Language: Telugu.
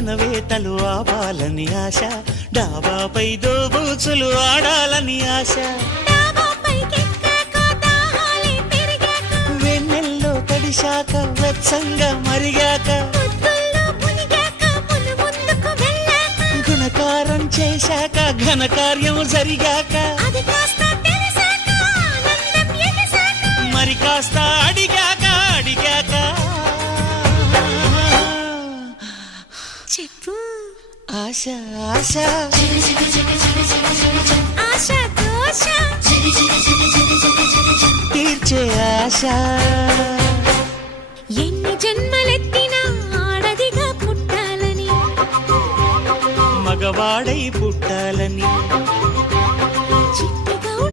పెనవేతలు ఆవాలని ఆశ, డాబాపై దోబూచులు ఆడాలని ఆశ, వెన్నెల్లో తడిశాక వెచ్చంగా మరిగాక, గుణకారం చేశాక ఘనకార్యం జరిగాక, మరి కాస్త అడిగాక అడిగాక చెప్పు ఆశ ఆశ ఆశ దోష తీర్చే ఆశ, ఎన్ని జన్మలెత్తినా ఆడదిగా పుట్టాలని, మగవాడై పుట్టాలని.